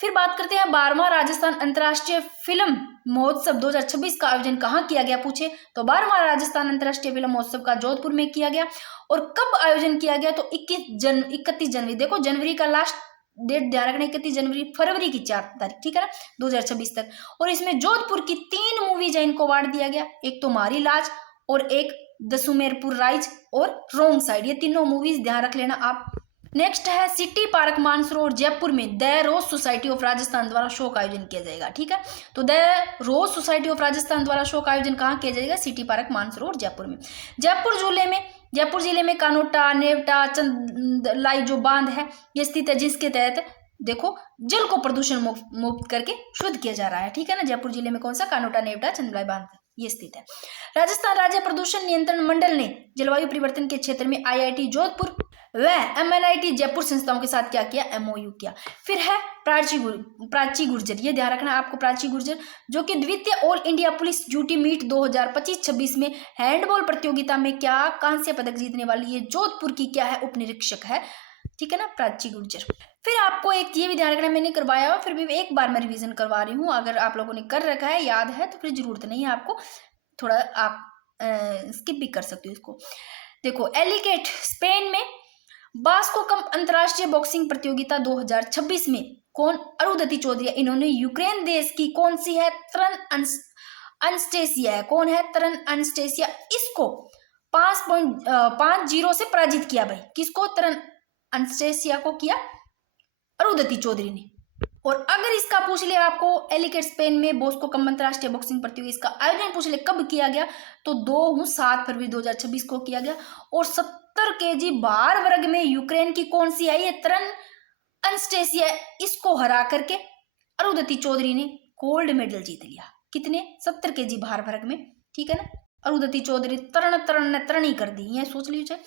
फिर बात करते हैं 12वां राजस्थान अंतर्राष्ट्रीय फिल्म महोत्सव 2026 का आयोजन कहाँ किया गया पूछे तो 12वां राजस्थान अंतर्राष्ट्रीय फिल्म महोत्सव का जोधपुर में किया गया। और कब आयोजन किया गया तो 31 जनवरी, देखो जनवरी का लास्ट डेट ध्यान रखना, 31 जनवरी, फरवरी की 4 तारीख, ठीक है ना, 2026 तक। और इसमें जोधपुर की 3 मूवीज है इनको अवार्ड दिया गया, एक तो मारी लाज और एक द सुमेरपुर राइज और रॉन्ग साइड, ये तीनों मूवीज ध्यान रख लेना आप। नेक्स्ट है सिटी पार्क मानसरोवर जयपुर में the rose society of Rajasthan द्वारा शो का आयोजन किया जाएगा, ठीक है। तो the rose society of Rajasthan द्वारा शो का आयोजन कहाँ किया जाएगा, सिटी पार्क मानसरोवर जयपुर में। जयपुर जिले में कानोटा नेवटा चंदलाई जो बांध है ये स्थित है, जिसके तहत देखो जल को प्रदूषण मुक्त करके शुद्ध किया जा रहा है, ठीक है ना। जयपुर जिले में कौन सा, कानोटा नेवटा चंदलाई बांध ये स्थित है। राजस्थान राज्य प्रदूषण नियंत्रण मंडल ने जलवायु परिवर्तन के क्षेत्र में IIT जोधपुर व MNIT जयपुर संस्थाओं के साथ क्या किया, MOU किया। फिर है प्राची गुर्जर, ये ध्यान रखना आपको, प्राची गुर्जर जो कि द्वितीय all India police duty meet 2025-26 में हैंडबॉल प्रतियोगिता में क्या कांस्य पदक जीतने वाली ये जोधपुर की क्या है, उप निरीक्षक है, ठीक है ना, प्राची गुर्जर। फिर आपको एक ये भी ध्यान रखना, मैंने करवाया हो फिर भी एक बार मैं रिवीजन करवा रही हूँ, अगर आप लोगों ने कर रखा है याद है तो फिर जरूरत नहीं है आपको, थोड़ा आप स्किप भी कर सकते हो इसको। देखो, एलिकेट स्पेन में बास्को कप अंतरराष्ट्रीय बॉक्सिंग प्रतियोगिता 2026 में कौन, अरुंधति चौधरी, इन्होंने यूक्रेन देश की कौन सी है, तरन अनस्टेसिया है, कौन है, तरन अनस्टेसिया, इसको 5.50 से पराजित किया भाई, किसको, तरन अनस्टेसिया को किया अरुंधति चौधरी ने। और अगर इसका पूछ लिया आपको, एलिकेट स्पेन में बॉस्को कप अंतरराष्ट्रीय बॉक्सिंग प्रतियोगिता, इसका आयोजन पूछ ले कब किया गया, तो 7 फरवरी 2026 को किया गया। और 70 kg भार वर्ग में यूक्रेन की कौन सी आई है, तरन अनस्टेसिया, इसको हरा करके अरुंधति चौधरी ने गोल्ड मेडल जीत लिया। कितने, 70 kg भार वर्ग में, ठीक है ना। अरुंधति चौधरी तरण ही कर दी, ये सोच लीजिए।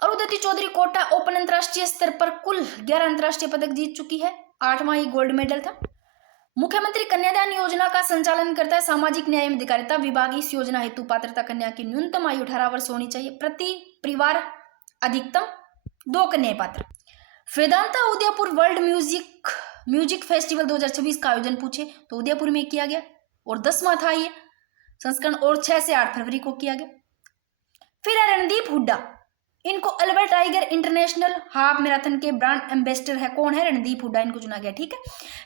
अरुंधति चौधरी कोटा ओपन अंतरराष्ट्रीय स्तर पर कुल 11 अंतरराष्ट्रीय पदक जीत चुकी है, 8वां ये गोल्ड मेडल था। मुख्यमंत्री कन्यादान योजना का संचालन करता है सामाजिक न्याय एवं अधिकारिता विभाग। इस योजना हेतु पात्रता कन्या की न्यूनतम आयु 18 वर्ष होनी चाहिए, प्रति परिवार अधिकतम 2 कन्या पात्र। Vedanta Udaipur world music festival 2026 का आयोजन पूछे तो उदयपुर में किया गया और 10वां था ये संस्करण, और 6 से 8 फरवरी को किया गया। फिर है रणदीप हुड्डा, इनको Albert tiger international half marathon के ब्रांड एम्बेसडर है, कौन है, रणदीप हुड्डा, इनको चुना गया, ठीक है।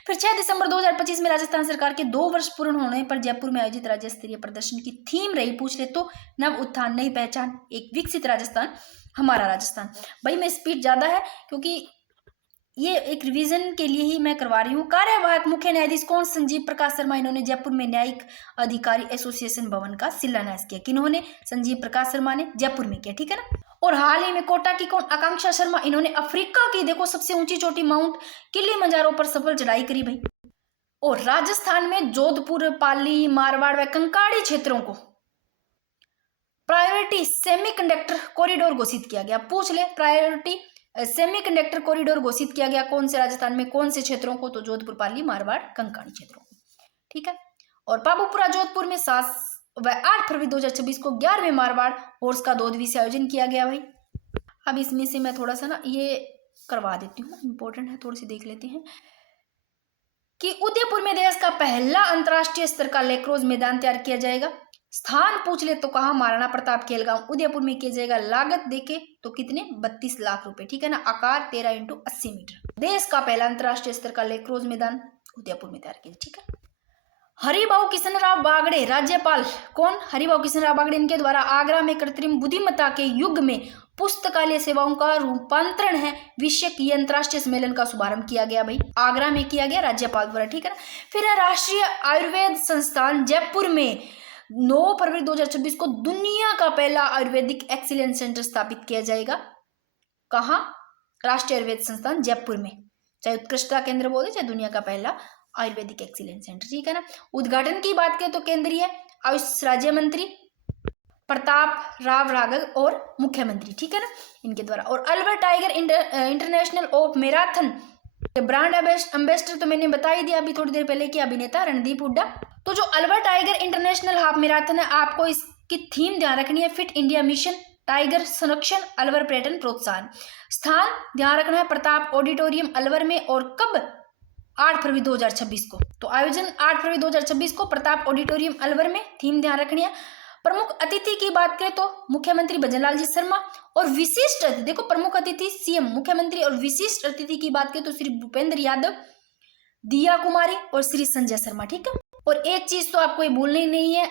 फिर 6 दिसंबर 2025 में राजस्थान सरकार के 2 वर्ष पूर्ण होने पर जयपुर में आयोजित राज्य स्तरीय प्रदर्शन की थीम रही, पूछ ले तो, नव उत्थान नई पहचान एक विकसित राजस्थान हमारा राजस्थान। भाई मैं स्पीड ज्यादा है क्योंकि ये एक रिवीजन के लिए ही मैं करवा रही हूँ। कार्यवाहक मुख्य न्यायाधीश कौन, संजीव प्रकाश शर्मा, इन्होंने जयपुर में न्यायिक अधिकारी एसोसिएशन भवन का शिलान्यास किया, किन्होंने, संजीव प्रकाश शर्मा ने जयपुर में किया, ठीक है ना। और हाल ही में कोटा की कौन, आकांक्षा शर्मा, इन्होंने अफ्रीका की देखो सबसे ऊंची चोटी माउंट किलिमंजारो पर सफल चढ़ाई करी भाई। और राजस्थान में जोधपुर, पाली, मारवाड़ व कंकाड़ी क्षेत्रों को प्रायोरिटी सेमीकंडक्टर कॉरिडोर घोषित किया गया, पूछ ले, प्रायोरिटी सेमीकंडक्टर कॉरिडोर घोषित किया गया कौन से राजस्थान में, कौन से क्षेत्रों को, तो जोधपुर, पाली, मारवाड़, कंकाड़ी क्षेत्रों को, ठीक है। और बाबूपुरा जोधपुर में 7 व 8 फरवरी 2026 को 11वें मारवाड़ हॉर्स का 2 दिवसीय आयोजन किया गया भाई। अब इसमें से मैं थोड़ा सा ना ये करवा देती हूँ, इंपॉर्टेंट है, थोड़ी सी देख लेते हैं कि उदयपुर में देश का पहला अंतरराष्ट्रीय स्तर का लैक्रोस मैदान तैयार किया जाएगा। स्थान पूछ ले तो कहा, महाराणा प्रताप खेलगांव उदयपुर में किया जाएगा। लागत देखे तो कितने, 32 लाख रुपए, ठीक है ना। आकार 13x80 मीटर। देश का पहला अंतरराष्ट्रीय स्तर का लैक्रोस मैदान उदयपुर में तैयार किया, ठीक है। हरिभाऊ किशनराव बागड़े राज्यपाल, कौन, हरिभाऊ किशनराव बागड़े, इनके द्वारा आगरा में कृत्रिम बुद्धिमत्ता के युग में पुस्तकालय सेवाओं का रूपांतरण है विषय की अंतरराष्ट्रीय सम्मेलन का शुभारंभ किया गया भाई, आगरा में किया गया राज्यपाल द्वारा, ठीक है ना। फिर है राष्ट्रीय आयुर्वेद संस्थान जयपुर में 9 फरवरी 2026 को दुनिया का पहला आयुर्वेदिक एक्सीलेंस सेंटर स्थापित किया जाएगा। कहाँ, राष्ट्रीय आयुर्वेद संस्थान जयपुर में, चाहे उत्कृष्टता केंद्र बोले चाहे दुनिया का पहला आयुर्वेदिक एक्सीलेंस सेंटर, ठीक है ना। उद्घाटन की बात करें तो केंद्रीय आयुष राज्य मंत्री प्रताप राव राघव और मुख्यमंत्री, ठीक है ना, इनके द्वारा। और Albert tiger international of marathon brand ambassador तो मैंने बता ही दिया अभी थोड़ी देर पहले कि अभिनेता रणदीप हुड्डा। तो जो Albert tiger international half marathon है, आपको इसकी थीम ध्यान रखनी है, फिट इंडिया मिशन, टाइगर संरक्षण, अलवर पर्यटन प्रोत्साहन। स्थान ध्यान रखना है, प्रताप ऑडिटोरियम अलवर में, और कब, 8 फरवरी 2026 को। तो आयोजन 8 फरवरी 2026 को प्रताप ऑडिटोरियम अलवर में, थीम ध्यान रखनी है। प्रमुख अतिथि की बात करें तो मुख्यमंत्री भजनलाल जी शर्मा, और विशिष्ट अतिथि, देखो प्रमुख अतिथि सीएम मुख्यमंत्री, और विशिष्ट अतिथि की बात करें तो श्री भूपेंद्र यादव, दिया कुमारी और श्री संजय शर्मा, ठीक है। और एक चीज तो आपको ये भूलनी नहीं है,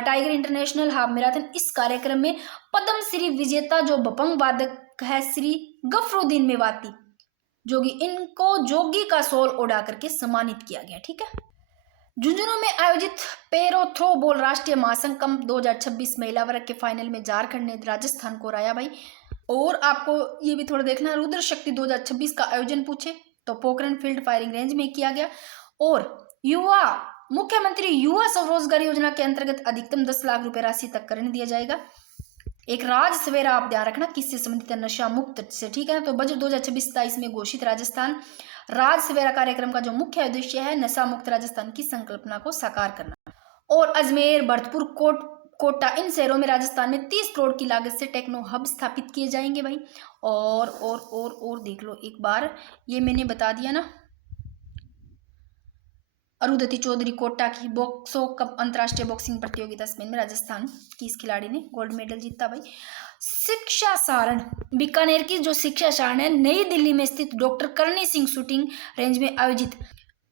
टाइगर इंटरनेशनल हाफ मैराथन, इस कार्यक्रम में पद्म श्री विजेता जो भपंग वादक है श्री गफरुद्दीन मेवाती जोगी, इनको जोगी का शॉल ओढ़ा करके सम्मानित किया गया, ठीक है। झुंझुनू में आयोजित पेरो थ्रो बॉल राष्ट्रीय महासंघ कप 2026 महिला वर्ग के फाइनल में झारखंड ने राजस्थान को हराया भाई। और आपको ये भी थोड़ा देखना, रुद्र शक्ति 2026 का आयोजन पूछे तो पोखरण फील्ड फायरिंग रेंज में किया गया। और युवा मुख्यमंत्री युवा स्वरोजगार योजना के अंतर्गत अधिकतम 10 लाख रुपए राशि तक का ऋण दिया जाएगा। एक राज सवेरा आप ध्यान रखना किससे संबंधित है, नशा मुक्त से, ठीक है। तो बजट 2026-27 में घोषित राजस्थान राज सवेरा कार्यक्रम का जो मुख्य उद्देश्य है नशा मुक्त राजस्थान की संकल्पना को साकार करना। और अजमेर, भरतपुर, कोटा इन शहरों में राजस्थान में 30 करोड़ की लागत से टेक्नो हब स्थापित किए जाएंगे भाई। और देख लो एक बार, ये मैंने बता दिया ना, अरुंधति चौधरी कोटा की बॉक्सो कप अंतर्राष्ट्रीय बॉक्सिंग प्रतियोगिता में राजस्थान की इस खिलाड़ी ने गोल्ड मेडल जीता भाई। शिक्षा सारण, बीकानेर की जो शिक्षा सारण है नई दिल्ली में स्थित doctor Karni Singh shooting range में आयोजित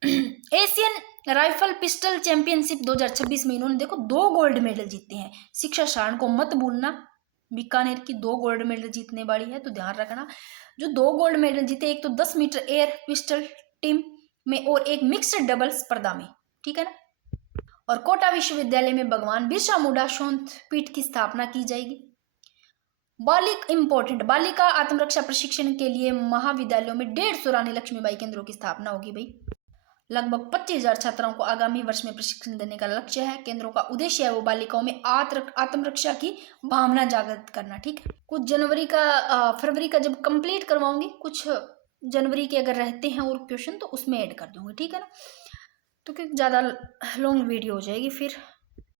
एशियन राइफल पिस्टल चैंपियनशिप 2026 में इन्होंने देखो 2 गोल्ड मेडल जीते हैं। शिक्षा सारण को मत भूलना, बीकानेर की 2 गोल्ड मेडल जीतने वाली है, तो ध्यान रखना। जो 2 गोल्ड मेडल जीते, एक तो 10 मीटर एयर पिस्टल टीम में और एक मिक्स्ड डबल स्पर्धा में, ठीक है ना। और कोटा विश्वविद्यालय में भगवान बिरसा मुंडा शोध पीठ की स्थापना की जाएगी। बालिका आत्मरक्षा प्रशिक्षण के लिए महाविद्यालयों में 150 रानी लक्ष्मीबाई केंद्रों की स्थापना होगी भाई। लगभग 25,000 छात्राओं को आगामी वर्ष में प्रशिक्षण देने का लक्ष्य है। केंद्रों का उद्देश्य है वो बालिकाओं में आत्मरक्षा की भावना जागृत करना, ठीक है। कुछ फरवरी का जब कंप्लीट करवाऊंगी, कुछ जनवरी के अगर रहते हैं और क्वेश्चन तो उसमें ऐड कर दूंगी, ठीक है ना। तो क्योंकि ज़्यादा लॉन्ग वीडियो हो जाएगी फिर।